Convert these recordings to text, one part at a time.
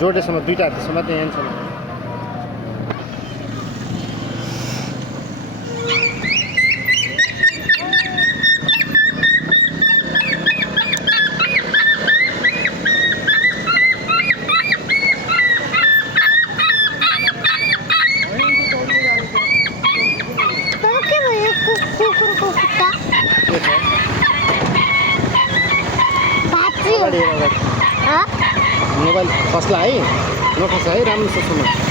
जोडेसम्म दुईटा हात्तीसम्म त यहाँ छ मोबाइल फस्ला है नफस है राम्रो छ सुन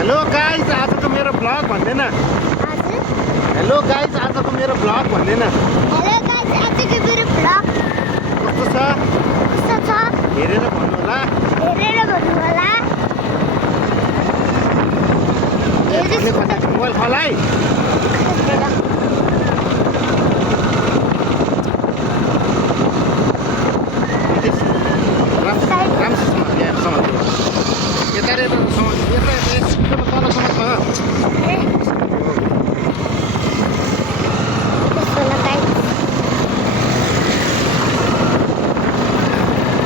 हेलो गाइस आजको मेरो ब्लग भन्दैन हेलो गाइस आजको मेरो ब्लग भन्दैन हेलो गाइस आजको मेरो ब्लग कस्तो छ हेरेर भन्नु होला मोबाइल खलाइ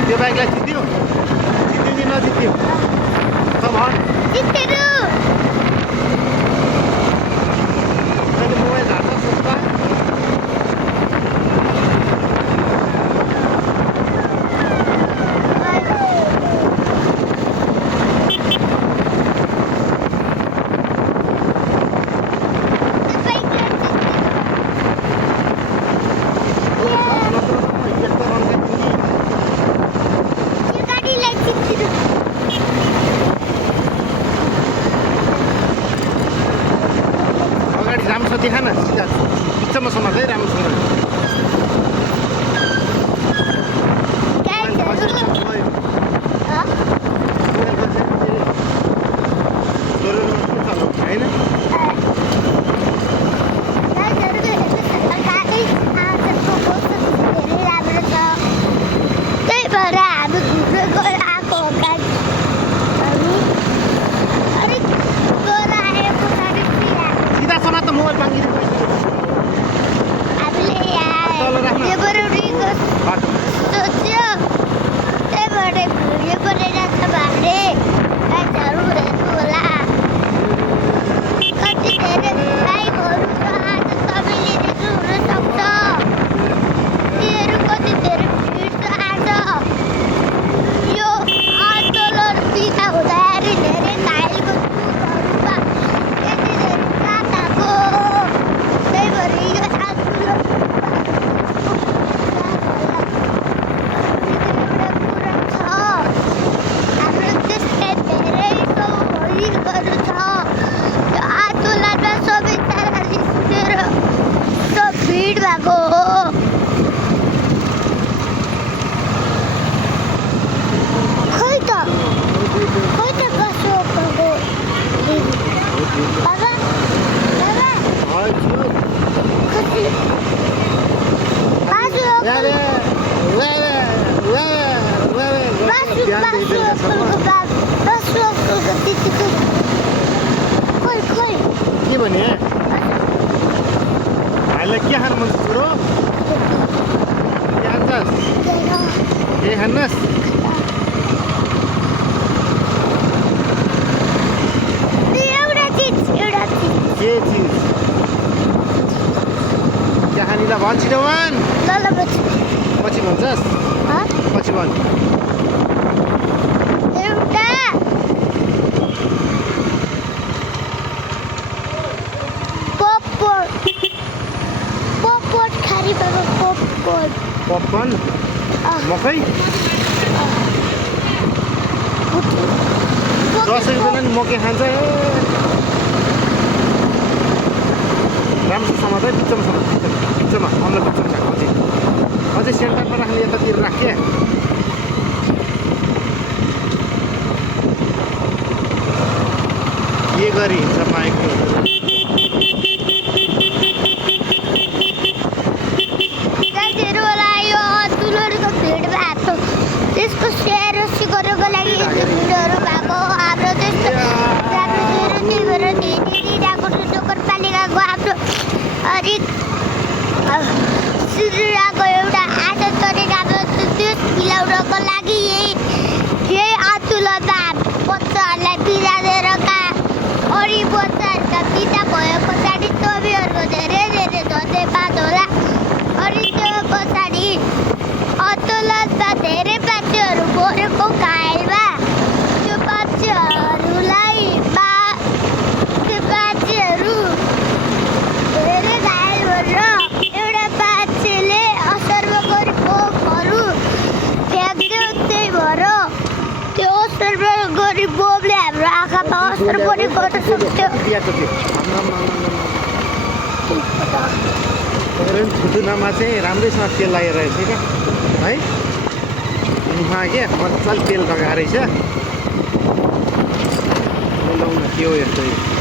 त्यो बाइकलाई जित्यो कि नजित्यो त भन जित्यो मैले मोबाइल हाल्न सक्छ राम्रोसँग देखा न सिधा बिचमा समाज है राम्रोसँग होइन मोबाइल मागिदिनु के भने भाइलाई के खानु मन छ छोरो के खान्छस् के खान्नस् के चिज के खानिला भन् छिटो भन् पछि भन्छस् पछि भन् मकै दसैँ बेला नि मकै खान्छ राम्रो समाज है बिचमा अन्त बिचमा अझै सेन्टरमा राख्ने यतातिर राखे के गरी हिँड्छ माइक्रो त्यसको सेयर गरेको लागि भिडियोहरू भएको हाम्रो त्यस्तो त्यही भएर दिइरहेको छु नगरपालिकाको हाम्रो हरेक सुरुवाको एउटा आदत तरिकामा त्यो मिलाउनको लागि यही आन्दोलनमा बच्चाहरूलाई बिरादेर अरू बच्चाहरूका पिता भयो पछाडि तपाईँहरूको धेरै धेरै धन्यवाद होला अनि त्यो पछाडि आन्दोलनमा धेरै मान्छेहरू मरेको घायलमा त्यो मान्छेहरूलाई त्यो मान्छेहरू धेरै घायल भएर एउटा मान्छेले असरमा गरी बोमहरू फ्याँक्यो त्यही भएर त्यो असरमा गरी बोमले हाम्रो आँखामा असर पनि गर्न सक्थ्यो फुटुनामा चाहिँ राम्रैसँग तेल लगाइरहेछ क्या है मुखमा क्या मजाले तेल लगाएर रहेछ लाउन के हो यस्तो